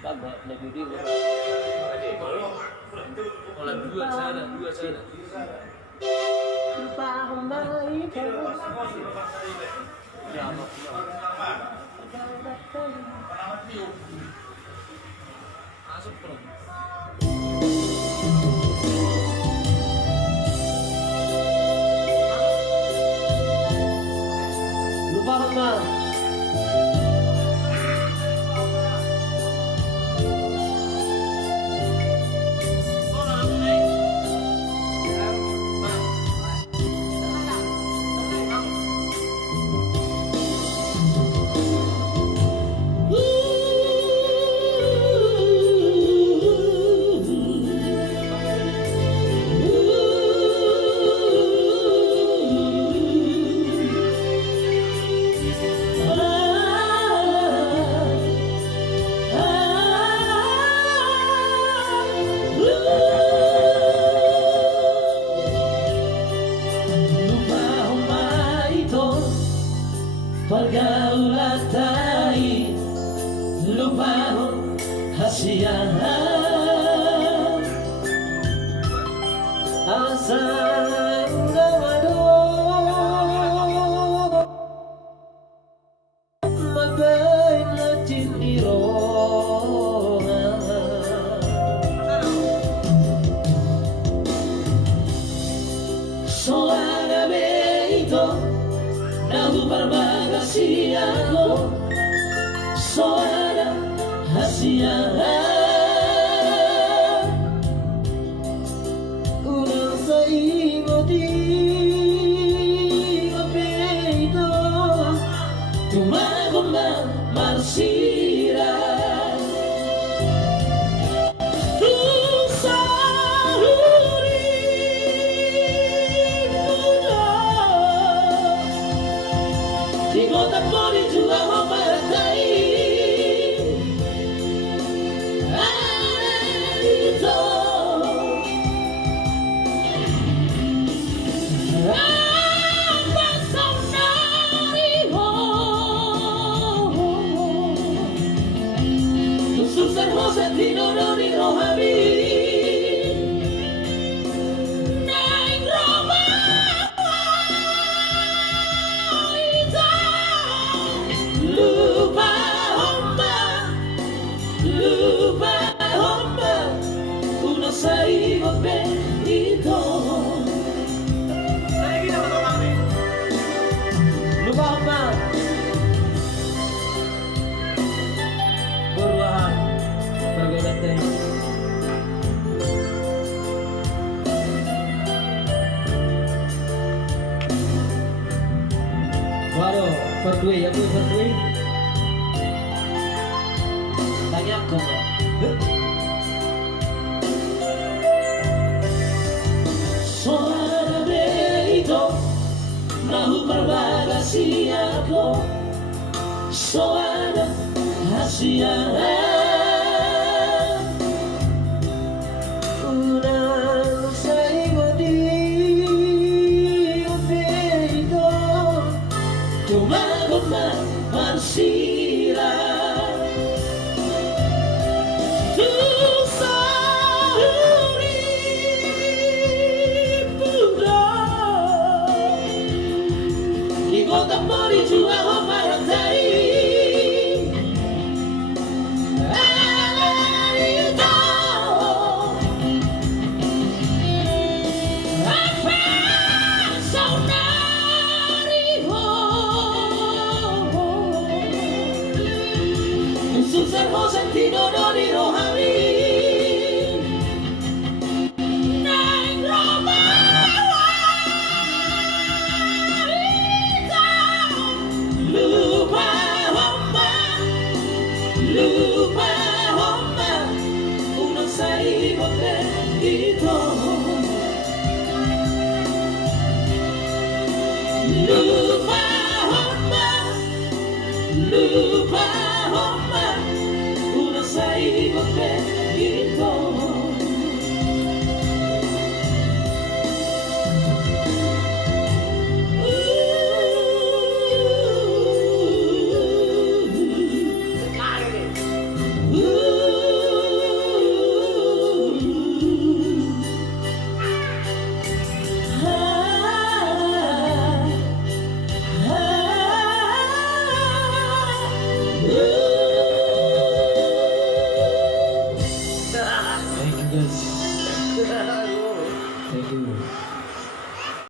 Kagak lagi di luar. Oleh dua sana. Lupa kembali ya apa? Masuk bro. Lupa kembali. Pergaulan tai lupa hasian asal gamado mabain latin irona soalnya beito nahu barbagasiano soalnya hasian unang sa ingoti mapeito tumagom na marsira Tingota pori juga mematai Anito Amba sonari ho Sus hermosas tinonori rohabi Naing Roma Lupa homba Una saiba benito Lupa homba Berwahan Bergodate Baru berdua ya bu berdua Tanya aku Suara beito Nahu berbagasi aku Suara hasian Unang saiba di beito Tumagom na marsira Tingota mori juga memarantai Anito Apa saudari ho Sus hermosas tinonori rohami Naing Roma Lupa homba Unang saiba benito Lupa homba Unang saiba benito